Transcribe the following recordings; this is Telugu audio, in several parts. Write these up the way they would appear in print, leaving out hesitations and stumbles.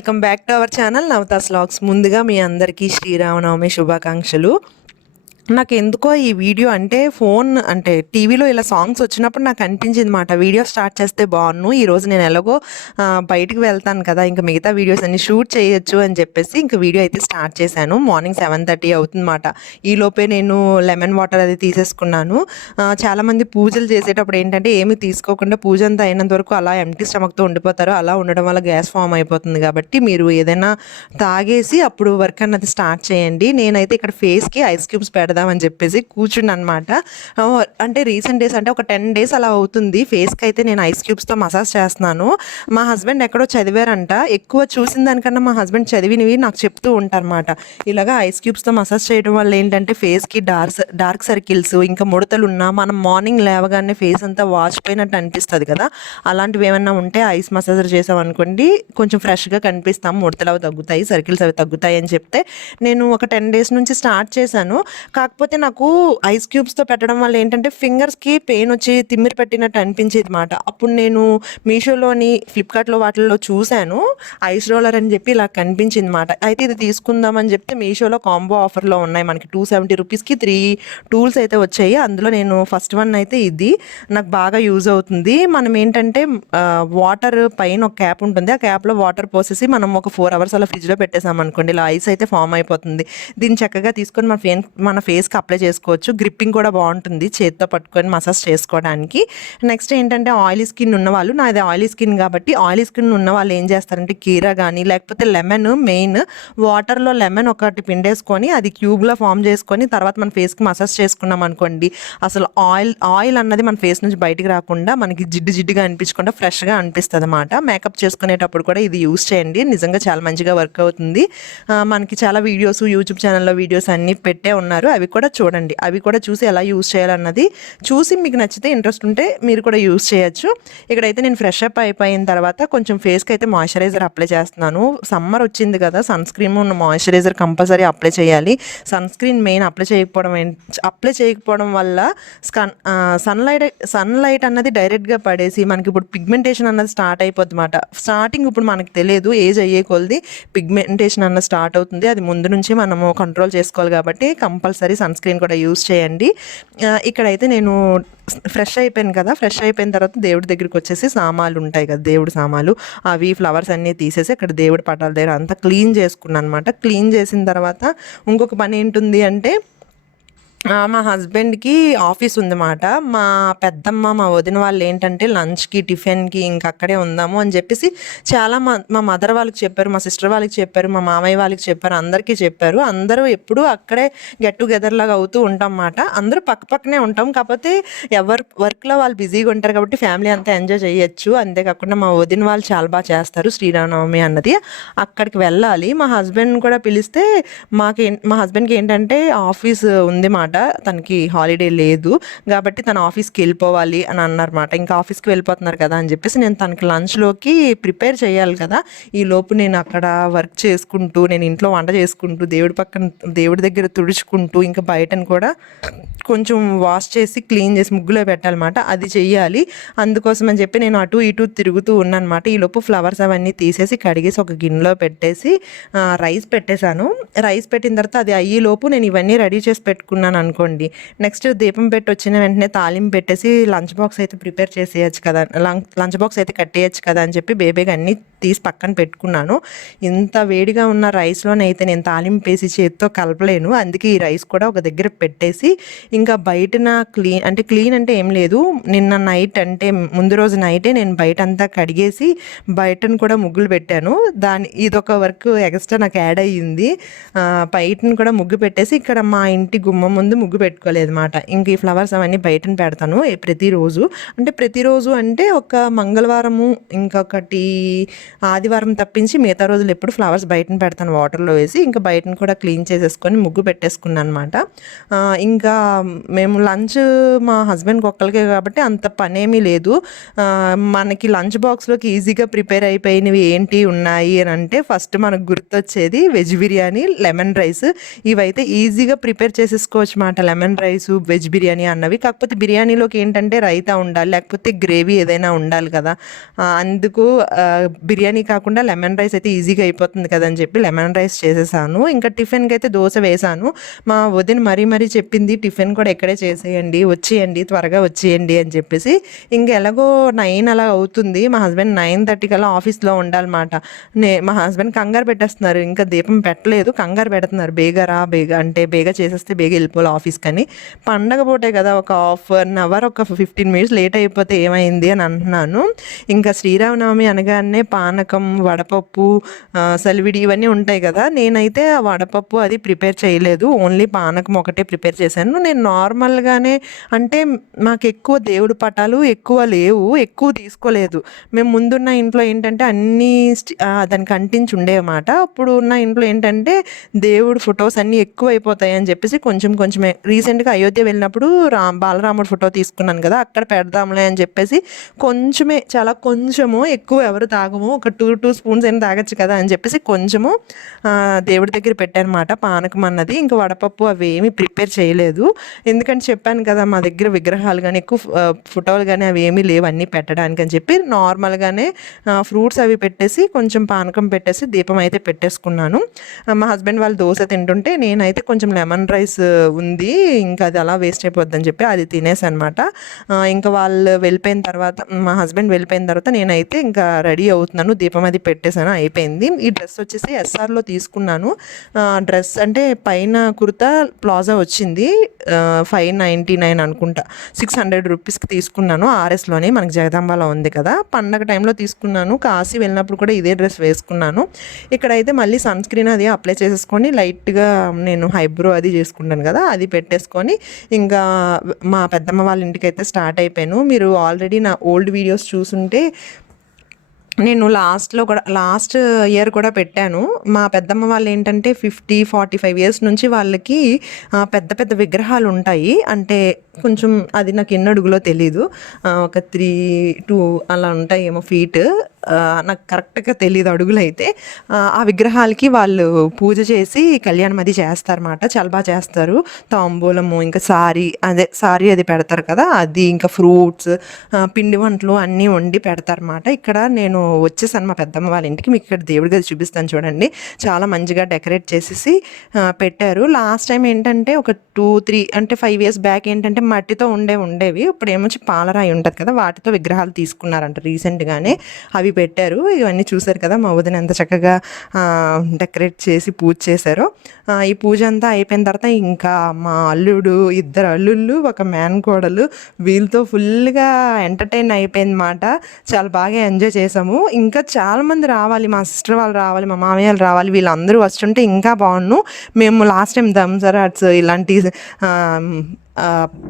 Welcome back to our channel Navatha's vlogs. ముందుగా మీ అందరికీ శ్రీరామనవమి శుభాకాంక్షలు. నాకు ఎందుకో ఈ వీడియో అంటే టీవీలో ఇలా సాంగ్స్ వచ్చినప్పుడు నాకు అనిపించింది మాట వీడియో స్టార్ట్ చేస్తే బాగున్ను. ఈరోజు నేను ఎలాగో బయటికి వెళ్తాను కదా, ఇంకా మిగతా వీడియోస్ అన్ని షూట్ చేయొచ్చు అని చెప్పేసి ఇంక వీడియో అయితే స్టార్ట్ చేశాను. మార్నింగ్ 7:30 అవుతుందన్నమాట. ఈలోపే నేను లెమన్ వాటర్ అది తీసేసుకున్నాను. చాలామంది పూజలు చేసేటప్పుడు ఏంటంటే ఏమి తీసుకోకుండా పూజ అంతా అయినంత వరకు అలా ఎంటీ స్టమక్తో ఉండిపోతారు. అలా ఉండడం వల్ల గ్యాస్ ఫామ్ అయిపోతుంది. కాబట్టి మీరు ఏదైనా తాగేసి అప్పుడు వర్క్ అన్నది స్టార్ట్ చేయండి. నేనైతే ఇక్కడ ఫేస్కి ఐస్ క్యూబ్స్ పెడదామని చెప్పేసి కూర్చుని అనమాట. అంటే రీసెంట్ డేస్ అంటే ఒక 10 days అలా అవుతుంది ఫేస్కి అయితే నేను ఐస్ క్యూబ్స్తో మసాజ్ చేస్తున్నాను. మా హస్బెండ్ ఎక్కడో చదివారంట, ఎక్కువ చూసిన దానికన్నా మా హస్బెండ్ చదివినవి నాకు చెప్తూ ఉంటారన్నమాట. ఇలాగా ఐస్ క్యూబ్స్తో మసాజ్ చేయడం వల్ల ఏంటంటే ఫేస్కి డార్క్ సర్కిల్స్ ఇంకా ముడతలు ఉన్నా మనం మార్నింగ్ లేవగానే ఫేస్ అంతా వాచిపోయినట్టు అనిపిస్తుంది కదా, అలాంటివి ఏమన్నా ఉంటే ఐస్ మసాజర్ చేసామనుకోండి కొంచెం ఫ్రెష్గా కనిపిస్తాం, ముడతలు అవి తగ్గుతాయి, సర్కిల్స్ అవి తగ్గుతాయి అని చెప్తే నేను ఒక 10 days నుంచి స్టార్ట్ చేశాను. కాకపోతే నాకు ఐస్ క్యూబ్స్తో పెట్టడం వల్ల ఏంటంటే ఫింగర్స్కి పెయిన్ వచ్చి తిమ్మిరి పెట్టినట్టు అనిపించేది మాట. అప్పుడు నేను మీషోలోని ఫ్లిప్కార్ట్లో వాటిల్లో చూశాను ఐస్ రోలర్ అని చెప్పి ఇలా కనిపించింది మాట. అయితే ఇది తీసుకుందామని చెప్తే మీషోలో కాంబో ఆఫర్లో ఉన్నాయి, మనకి 270 రూపీస్కి 3 టూల్స్ అయితే వచ్చాయి. అందులో నేను ఫస్ట్ వన్ అయితే ఇది నాకు బాగా యూజ్ అవుతుంది. మనం ఏంటంటే వాటర్ పైన ఒక క్యాప్ ఉంటుంది, ఆ క్యాప్లో వాటర్ పోసేసి మనం ఒక 4 hours అలా ఫ్రిడ్జ్లో పెట్టేసామనుకోండి, ఇలా ఐస్ అయితే ఫామ్ అయిపోతుంది. దీన్ని చక్కగా తీసుకొని మన ఫేస్కి అప్లై చేసుకోవచ్చు. గ్రిప్పింగ్ కూడా బాగుంటుంది చేతితో పట్టుకొని మసాజ్ చేసుకోవడానికి. నెక్స్ట్ ఏంటంటే ఆయిలీ స్కిన్ ఉన్నవాళ్ళు, నాది ఆయిలీ స్కిన్ కాబట్టి ఆయిలీ స్కిన్ ఉన్న వాళ్ళు ఏం చేస్తారంటే కీరా కానీ లేకపోతే లెమన్, మెయిన్ వాటర్లో లెమన్ ఒకటి పిండేసుకొని అది క్యూబ్లో ఫామ్ చేసుకొని తర్వాత మన ఫేస్కి మసాజ్ చేసుకున్నాం అనుకోండి, అసలు ఆయిల్ అన్నది మన ఫేస్ నుంచి బయటికి రాకుండా మనకి జిడ్డుగా అనిపించకుండా ఫ్రెష్గా అనిపిస్తుంది అన్నమాట. మేకప్ చేసుకునేటప్పుడు కూడా ఇది యూస్ చేయండి, నిజంగా చాలా మంచిగా వర్క్ అవుతుంది. మనకి చాలా వీడియోస్ యూట్యూబ్ ఛానల్లో వీడియోస్ అన్నీ పెట్టే ఉన్నారు, అవి కూడా చూడండి. అవి కూడా చూసి ఎలా యూస్ చేయాలన్నది చూసి మీకు నచ్చితే ఇంట్రెస్ట్ ఉంటే మీరు కూడా యూస్ చేయొచ్చు. ఇక్కడైతే నేను ఫ్రెష్ అప్ అయిపోయిన తర్వాత కొంచెం ఫేస్కి అయితే మాయిశ్చరైజర్ అప్లై చేస్తున్నాను. సమ్మర్ వచ్చింది కదా, సన్ స్క్రీన్ ఉన్న మాయిశ్చరైజర్ కంపల్సరీ అప్లై చేయాలి. సన్ స్క్రీన్ మెయిన్ అప్లై చేయకపోవడం వల్ల సన్లైట్ అన్నది డైరెక్ట్గా పడేసి మనకి ఇప్పుడు పిగ్మెంటేషన్ అన్నది స్టార్ట్ అయిపోద్ది అన్నమాట. స్టార్టింగ్ ఇప్పుడు మనకు తెలియదు, ఏజ్ అయ్యే కొలది పిగ్మెంటేషన్ అన్నది స్టార్ట్ అవుతుంది. అది ముందు నుంచి మనము కంట్రోల్ చేసుకోవాలి కాబట్టి కంపల్సరీ సన్ స్క్రీన్ కూడా యూస్ చేయండి. ఇక్కడైతే నేను ఫ్రెష్ అయిపోయాను కదా, ఫ్రెష్ అయిపోయిన తర్వాత దేవుడి దగ్గరికి వచ్చేసి సామాన్లు ఉంటాయి కదా, దేవుడి సామాన్లు అవి ఫ్లవర్స్ అన్నీ తీసేసి అక్కడ దేవుడి పటాల దగ్గర అంతా క్లీన్ చేసుకున్నాను అనమాట. క్లీన్ చేసిన తర్వాత ఇంకొక పని ఏంటుంది అంటే మా హస్బెండ్కి ఆఫీస్ ఉందన్నమాట. మా పెద్దమ్మ మా వదిన వాళ్ళు ఏంటంటే లంచ్కి టిఫిన్కి ఇంక అక్కడే ఉందాము అని చెప్పేసి చాలా మా మదర్ వాళ్ళకి చెప్పారు, మా సిస్టర్ వాళ్ళకి చెప్పారు, మా మామయ్య వాళ్ళకి చెప్పారు, అందరికీ చెప్పారు. అందరూ ఎప్పుడూ అక్కడే గెట్ టుగెదర్ లాగా అవుతూ ఉంటాం అన్నమాట. అందరూ పక్కనే ఉంటాం, కాకపోతే ఎవరు వర్క్లో వాళ్ళు బిజీగా ఉంటారు కాబట్టి ఫ్యామిలీ అంతా ఎంజాయ్ చేయొచ్చు. అంతేకాకుండా మా వదిన వాళ్ళు చాలా బాగా చేస్తారు శ్రీరామనవమి అన్నది, అక్కడికి వెళ్ళాలి. మా హస్బెండ్ కూడా పిలిస్తే మా హస్బెండ్కి ఏంటంటే ఆఫీస్ ఉంది మాట, తనకి హాలిడే లేదు కాబట్టి తన ఆఫీస్కి వెళ్ళిపోవాలి అని అన్నారన్నమాట. ఇంకా ఆఫీస్కి వెళ్ళిపోతున్నారు కదా అని చెప్పేసి నేను తనకి లంచ్లోకి ప్రిపేర్ చేయాలి కదా, ఈ లోపు నేను అక్కడ వర్క్ చేసుకుంటూ నేను ఇంట్లో వంట చేసుకుంటూ దేవుడి దగ్గర తుడుచుకుంటూ ఇంకా బయటను కూడా కొంచెం వాష్ చేసి క్లీన్ చేసి ముగ్గులో పెట్టాలన్నమాట, అది చెయ్యాలి. అందుకోసం అని చెప్పి నేను అటు ఇటు తిరుగుతూ ఉన్నానమాట. ఈ లోపు ఫ్లవర్స్ అవన్నీ తీసేసి కడిగేసి ఒక గిన్నెలో పెట్టేసి రైస్ పెట్టేశాను. రైస్ పెట్టిన తర్వాత అది అయ్యేలోపు నేను ఇవన్నీ రెడీ చేసి పెట్టుకున్నాను అనుకోండి. నెక్స్ట్ దీపం పెట్టి వచ్చిన వెంటనే తాలింపు పెట్టేసి లంచ్ బాక్స్ అయితే ప్రిపేర్ చేసేయచ్చు కదా, లంచ్ బాక్స్ అయితే కట్టేయచ్చు కదా అని చెప్పి బేబీగా అన్నీ తీసి పక్కన పెట్టుకున్నాను. ఇంత వేడిగా ఉన్న రైస్లోనైతే నేను తాలింపు వేసి చేతితో కలపలేను, అందుకే ఈ రైస్ కూడా ఒక దగ్గర పెట్టేసి ఇంకా బయటన క్లీన్ అంటే ఏం లేదు, నిన్న నైట్ అంటే ముందు రోజు నైటే నేను బయట అంతా కడిగేసి బయటను కూడా ముగ్గులు పెట్టాను. ఇదొక వర్క్ ఎక్స్ట్రా నాకు యాడ్ అయ్యింది. బయటను కూడా ముగ్గు పెట్టేసి ఇక్కడ మా ఇంటి గుమ్మం ముందు ముగ్గు పెట్టుకోలేదు అన్నమాట. ఇంక ఈ ఫ్లవర్స్ అవన్నీ బయటను పెడతాను ప్రతిరోజు అంటే ఒక మంగళవారము ఇంకొకటి ఆదివారం తప్పించి మిగతా రోజులు ఎప్పుడు ఫ్లవర్స్ బయటను పెడతాను వాటర్లో వేసి. ఇంకా బయటను కూడా క్లీన్ చేసేసుకొని ముగ్గు పెట్టేసుకున్నాను అనమాట. ఇంకా మేము లంచ్ మా హస్బెండ్కి ఒక్కరికే కాబట్టి అంత పనేమీ లేదు. మనకి లంచ్ బాక్స్లోకి ఈజీగా ప్రిపేర్ అయిపోయినవి ఏంటి ఉన్నాయి అని అంటే ఫస్ట్ మనకు గుర్తొచ్చేది వెజ్ బిర్యానీ, లెమన్ రైస్. ఇవైతే ఈజీగా ప్రిపేర్ చేసేసుకోవచ్చు మాట, లెమన్ రైస్, వెజ్ బిర్యానీ అన్నవి. కాకపోతే బిర్యానీలోకి ఏంటంటే రైతా ఉండాలి, లేకపోతే గ్రేవీ ఏదైనా ఉండాలి కదా. అందుకు బిర్యానీ కాకుండా లెమన్ రైస్ అయితే ఈజీగా అయిపోతుంది కదా అని చెప్పి లెమన్ రైస్ చేసేసాను. ఇంకా టిఫిన్కి అయితే దోశ వేసాను. మా వదిన మరీ చెప్పింది, టిఫిన్ కూడా ఇక్కడే చేసేయండి, వచ్చేయండి, త్వరగా వచ్చేయండి అని చెప్పేసి. ఇంకా ఎలాగో 9 అలా అవుతుంది. మా హస్బెండ్ 9:30 కల్లా ఆఫీస్లో ఉండాలన్నమాట. మా హస్బెండ్ కంగారు పెట్టేస్తున్నారు, ఇంకా దీపం పెట్టలేదు, కంగారు పెడుతున్నారు, బేగ అంటే బేగ చేసేస్తే బేగ వెళ్ళిపోవాలి ఆఫీస్కి అని. పండగ పూటే కదా, ఒక హాఫ్ అన్ అవర్ ఒక 15 మినిట్స్ లేట్ అయిపోతే ఏమైంది అని అంటున్నాను. ఇంకా శ్రీరామనవమి అనగానే పానకం, వడపప్పు, సలివిడి ఇవన్నీ ఉంటాయి కదా. నేనైతే ఆ వడపప్పు అది ప్రిపేర్ చేయలేదు, ఓన్లీ పానకం ఒకటే ప్రిపేర్ చేశాను. నేను నార్మల్గానే అంటే మాకు ఎక్కువ దేవుడి పటాలు ఎక్కువ లేవు, ఎక్కువ తీసుకోలేదు. మేము ముందున్న ఇంట్లో ఏంటంటే అన్నీ దానికి అంటించి ఉండేవన్నమాట. అప్పుడు ఉన్న ఇంట్లో ఏంటంటే దేవుడి ఫొటోస్ అన్నీ ఎక్కువ అయిపోతాయి అని చెప్పేసి కొంచెమే. రీసెంట్గా అయోధ్య వెళ్ళినప్పుడు బాలరాముడు ఫోటో తీసుకున్నాను కదా, అక్కడ పెడదాంలే అని చెప్పేసి కొంచెమే, చాలా కొంచెము, ఎక్కువ ఎవరు తాగము, ఒక 2 స్పూన్స్ అయినా తాగొచ్చు కదా అని చెప్పేసి కొంచెము దేవుడి దగ్గర పెట్టానమాట పానకం అన్నది. ఇంకా వడపప్పు అవి ఏమీ ప్రిపేర్ చేయలేదు, ఎందుకంటే చెప్పాను కదా మా దగ్గర విగ్రహాలు కానీ ఎక్కువ ఫోటోలు కానీ అవి ఏమీ లేవు అన్నీ పెట్టడానికి అని చెప్పి నార్మల్గానే ఫ్రూట్స్ అవి పెట్టేసి కొంచెం పానకం పెట్టేసి దీపం అయితే పెట్టేసుకున్నాను. మా హస్బెండ్ వాళ్ళు దోశ తింటుంటే నేనైతే కొంచెం లెమన్ రైస్ ఉంది, ఇంకా అది అలా వేస్ట్ అయిపోద్దని చెప్పి అది తినేసాను అనమాట. ఇంకా వాళ్ళు వెళ్ళిపోయిన తర్వాత, మా హస్బెండ్ వెళ్ళిపోయిన తర్వాత నేనైతే ఇంకా రెడీ అవుతున్నాను, దీపం అది పెట్టేశాను, అయిపోయింది. ఈ డ్రెస్ వచ్చేసి ఎస్ఆర్లో తీసుకున్నాను. డ్రెస్ అంటే పైన కుర్తా ప్లాజా వచ్చింది, 599 అనుకుంటా, 600 రూపీస్కి తీసుకున్నాను. ఆర్ఎస్లోనే మనకి జగదాంబలో ఉంది కదా, పండగ టైంలో తీసుకున్నాను. కాశీ వెళ్ళినప్పుడు కూడా ఇదే డ్రెస్ వేసుకున్నాను. ఇక్కడైతే మళ్ళీ సన్ స్క్రీన్ అది అప్లై చేసేసుకొని లైట్గా నేను ఐబ్రో అది చేసుకుంటాను కదా, అది పెట్టేసుకొని ఇంకా మా పెద్దమ్మ వాళ్ళ ఇంటికి అయితే స్టార్ట్ అయిపోయాను. మీరు ఆల్రెడీ నా ఓల్డ్ వీడియోస్ చూసుంటే నేను లాస్ట్ ఇయర్ కూడా పెట్టాను. మా పెద్దమ్మ వాళ్ళు ఏంటంటే 45 ఇయర్స్ నుంచి వాళ్ళకి పెద్ద విగ్రహాలు ఉంటాయి. అంటే కొంచెం అది నాకు ఎన్ని అడుగులో తెలీదు, ఒక 3-2 అలా ఉంటాయేమో ఫీట్, నాకు కరెక్ట్గా తెలియదు అడుగులు అయితే. ఆ విగ్రహాలకి వాళ్ళు పూజ చేసి కళ్యాణం అది చేస్తారన్నమాట, చాలా బాగా చేస్తారు. తాంబూలము, ఇంకా సారీ అది పెడతారు కదా, అది ఇంకా ఫ్రూట్స్, పిండి వంటలు అన్నీ వండి పెడతారన్నమాట. ఇక్కడ నేను వచ్చేసాను మా పెద్దమ్మ వాళ్ళ ఇంటికి. మీకు ఇక్కడ దేవుడి గది చూపిస్తాను చూడండి, చాలా మంచిగా డెకరేట్ చేసేసి పెట్టారు. లాస్ట్ టైం ఏంటంటే ఒక 2-3 అంటే 5 ఇయర్స్ బ్యాక్ ఏంటంటే మట్టితో ఉండేవి, ఇప్పుడు ఏమొచ్చి పాలరాయి ఉంటుంది కదా, వాటితో విగ్రహాలు తీసుకున్నారంట రీసెంట్గానే, అవి పెట్టారు. ఇవన్నీ చూసారు కదా, మా వదిన ఎంత చక్కగా డెకరేట్ చేసి పూజ చేశారో. ఈ పూజ అంతా అయిపోయిన తర్వాత ఇంకా మా అల్లుడు, 2 అల్లుళ్ళు, ఒక మేనకోడలు, వీళ్ళతో ఫుల్గా ఎంటర్టైన్ అయిపోయిందన్నమాట. చాలా బాగా ఎంజాయ్ చేసాము. ఇంకా చాలామంది రావాలి, మా సిస్టర్ వాళ్ళు రావాలి, మా మామయ్యలు రావాలి, వీళ్ళందరూ వస్తుంటే ఇంకా బాగుండు. మేము లాస్ట్ టైం దంసరాట్స్ ఇలాంటి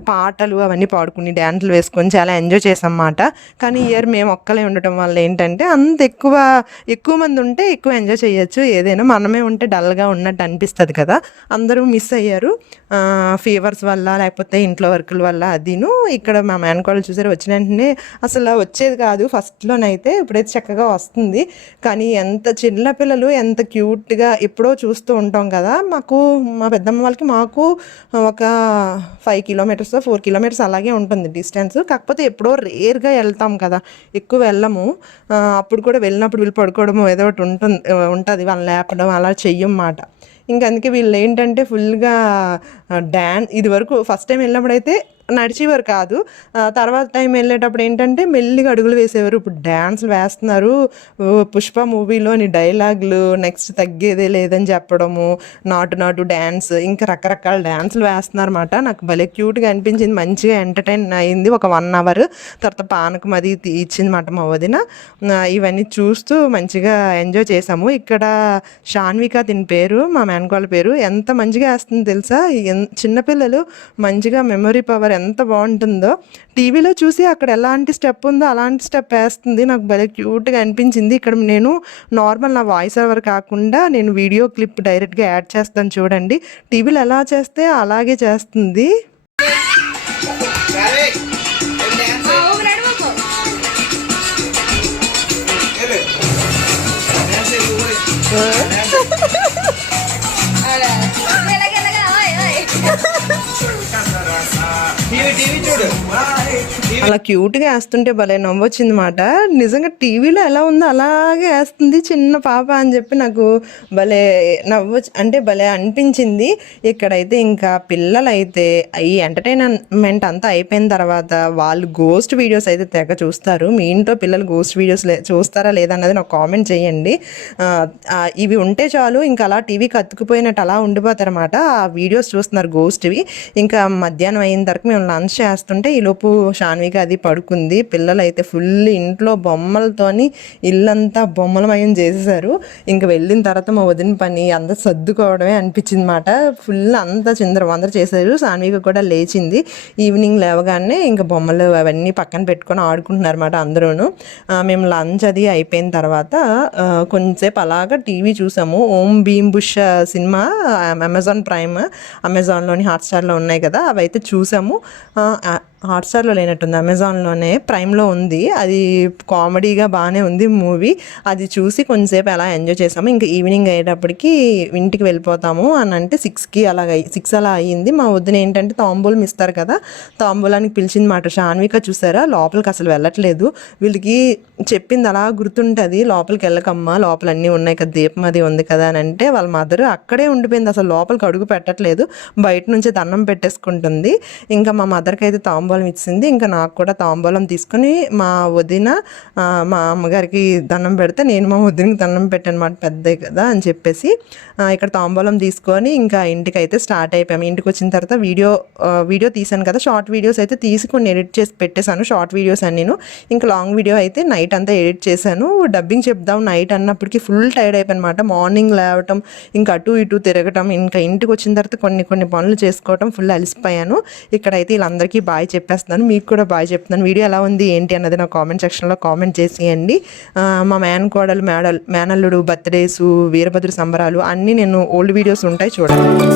పాటలు అవన్నీ పాడుకుని డ్యాన్సులు వేసుకొని చాలా ఎంజాయ్ చేసాం అన్నమాట. కానీ ఇయర్ మేము ఒక్కలే ఉండటం వల్ల ఏంటంటే అంత ఎక్కువ మంది ఉంటే ఎక్కువ ఎంజాయ్ చేయొచ్చు, ఏదైనా మనమే ఉంటే డల్గా ఉన్నట్టు అనిపిస్తుంది కదా. అందరూ మిస్ అయ్యారు ఫీవర్స్ వల్ల, లేకపోతే ఇంట్లో వర్కుల వల్ల. అదిను ఇక్కడ మా మేనకోడలు చూసారు, వచ్చిన వెంటనే అసలు వచ్చేది కాదు ఫస్ట్లోనైతే, ఇప్పుడైతే చక్కగా వస్తుంది. కానీ ఎంత చిన్న పిల్లలు ఎంత క్యూట్గా ఎప్పుడో చూస్తూ ఉంటాం కదా. మా పెద్దమ్మ వాళ్ళకి మాకు ఒక 5 కిలోమీటర్స్ 4 కిలోమీటర్స్ అలాగే ఉంటుంది డిస్టెన్స్. కాకపోతే ఎప్పుడో రేర్గా వెళ్తాం కదా, ఎక్కువ వెళ్ళము. అప్పుడు కూడా వెళ్ళినప్పుడు వీళ్ళు పడుకోవడము ఏదో ఒకటి ఉంటుంది, వాళ్ళని లేపడం అలా చెయ్యమాట. ఇంక అందుకే వీళ్ళు ఏంటంటే ఫుల్గా ఇది వరకు ఫస్ట్ టైం వెళ్ళినప్పుడైతే నడిచేవారు కాదు, తర్వాత టైం వెళ్ళేటప్పుడు ఏంటంటే మెల్లిగా అడుగులు వేసేవారు. ఇప్పుడు డ్యాన్స్లు వేస్తున్నారు, పుష్ప మూవీలోని డైలాగులు, నెక్స్ట్ తగ్గేదే లేదని చెప్పడము, నాటు డ్యాన్స్, ఇంకా రకరకాల డ్యాన్సులు వేస్తున్నారు అన్నమాట. నాకు భలే క్యూట్గా అనిపించింది, మంచిగా ఎంటర్టైన్ అయింది. ఒక 1 అవర్ తర్వాత పానకం అది ఇచ్చిందన్నమాట మా వదిన. ఇవన్నీ చూస్తూ మంచిగా ఎంజాయ్ చేసాము. ఇక్కడ షాన్విక దీని పేరు, మా మేనకోళ్ళ పేరు. ఎంత మంచిగా వేస్తుంది తెలుసా, చిన్నపిల్లలు మంచిగా మెమరీ పవర్ ఎంత బాగుంటుందో. టీవీలో చూసి అక్కడ ఎలాంటి స్టెప్ ఉందో అలాంటి స్టెప్ వేస్తుంది, నాకు భలే క్యూట్గా అనిపించింది. ఇక్కడ నేను నార్మల్ నా వాయిస్ ఓవర్ కాకుండా నేను వీడియో క్లిప్ డైరెక్ట్గా యాడ్ చేస్తాను చూడండి, టీవీలో ఎలా చేస్తే అలాగే చేస్తుంది. అలా క్యూట్గా వేస్తుంటే భలే నవ్వొచ్చింది మాట. నిజంగా టీవీలో ఎలా ఉందో అలాగే వేస్తుంది చిన్న పాప అని చెప్పి నాకు భలే అంటే భలే అనిపించింది. ఇక్కడైతే ఇంకా పిల్లలైతే ఈ ఎంటర్టైన్మెంట్ అంతా అయిపోయిన తర్వాత వాళ్ళు గోస్ట్ వీడియోస్ అయితే తెగ చూస్తారు. మీ ఇంట్లో పిల్లలు గోస్ట్ వీడియోస్ చూస్తారా లేదా అన్నది నాకు కామెంట్ చేయండి. ఇవి ఉంటే చాలు ఇంకా అలా టీవీకి అతుకుపోయినట్టు అలా ఉండిపోతారన్నమాట. ఆ వీడియోస్ చూస్తున్నారు గోస్ట్వి. ఇంకా మధ్యాహ్నం అయిన తర్వాత మేము లంచ్ చేస్తుంటే ఈలోపు షాన్విక అది పడుకుంది. పిల్లలు అయితే ఫుల్ ఇంట్లో బొమ్మలతోని ఇల్లంతా బొమ్మలమయం చేసేసారు. ఇంకా వెళ్ళిన తర్వాత మా వదిన పని అంతా సర్దుకోవడమే అనిపించింది మాట. ఫుల్ అంతా చిందరవందర చేశారు. షాన్విక కూడా లేచింది. ఈవినింగ్ లేవగానే ఇంకా బొమ్మలు అవన్నీ పక్కన పెట్టుకొని ఆడుకుంటున్నారు అన్నమాట అందరూను. మేము లంచ్ అది అయిపోయిన తర్వాత కొంచెంసేపు అలాగా టీవీ చూసాము. Om Bheem Bush cinema Amazon Prime, అమెజాన్లోని హాట్స్టార్లో ఉన్నాయి కదా, అవైతే చూసాము. హాట్స్టార్లో లేనట్టుంది, అమెజాన్లోనే ప్రైమ్లో ఉంది. అది కామెడీగా బాగానే ఉంది మూవీ. అది చూసి కొంచెంసేపు అలా ఎంజాయ్ చేసాము. ఇంకా ఈవినింగ్ అయ్యేటప్పటికి ఇంటికి వెళ్ళిపోతాము అని అంటే 6కి అలాగ 6 అలా అయ్యింది. మా వదిన ఏంటంటే తాంబూలం ఇస్తారు కదా, తాంబూలానికి పిలిచింది మాట. షాన్విక చూసారా లోపలికి అసలు వెళ్ళట్లేదు. వీళ్ళకి చెప్పింది అలా గుర్తుంటుంది, లోపలికి వెళ్ళకమ్మా, లోపల అన్నీ ఉన్నాయి కదా, దీపం అది ఉంది కదా అని అంటే వాళ్ళ మదర్ అక్కడే ఉండిపోయింది. అసలు లోపలికి అడుగు పెట్టట్లేదు, బయట నుంచి దండం పెట్టేసుకుంటుంది. ఇంకా మా మదర్కి అయితే తాంబూలం ఇచ్చింది. ఇంకా నాకు కూడా తాంబూలం తీసుకొని మా వదిన మా అమ్మగారికి దండం పెడితే నేను మా వదినకి దండం పెట్టాను అనమాట, పెద్ద కదా అని చెప్పేసి. ఇక్కడ తాంబూలం తీసుకొని ఇంకా ఇంటికి అయితే స్టార్ట్ అయిపోయాము. ఇంటికి వచ్చిన తర్వాత వీడియో తీసాను కదా, షార్ట్ వీడియోస్ అయితే తీసి కొన్ని ఎడిట్ చేసి పెట్టేశాను. షార్ట్ వీడియోస్ అని నేను ఇంకా లాంగ్ వీడియో అయితే నైట్ అంతా ఎడిట్ చేశాను. డబ్బింగ్ చెప్దాం నైట్ అన్నప్పటికీ ఫుల్ టైర్డ్ అయిపోయినమాట. మార్నింగ్ లేవటం, ఇంకా అటు ఇటు తిరగటం, ఇంకా ఇంటికి వచ్చిన తర్వాత కొన్ని పనులు చేసుకోవటం, ఫుల్ అలసిపోయాను. ఇక్కడైతే వీళ్ళందరికీ బాయ్ చెప్పేస్తున్నాను, మీకు కూడా బాయ్ చెప్తున్నాను. వీడియో ఎలా ఉంది ఏంటి అన్నది నా కామెంట్ సెక్షన్లో కామెంట్ చేసేయండి. మా మేనకోడలు మేనల్లుడు బర్త్డేసు, వీరభద్ర సంబరాలు అన్నీ నేను ఓల్డ్ వీడియోస్ ఉంటాయి చూడండి.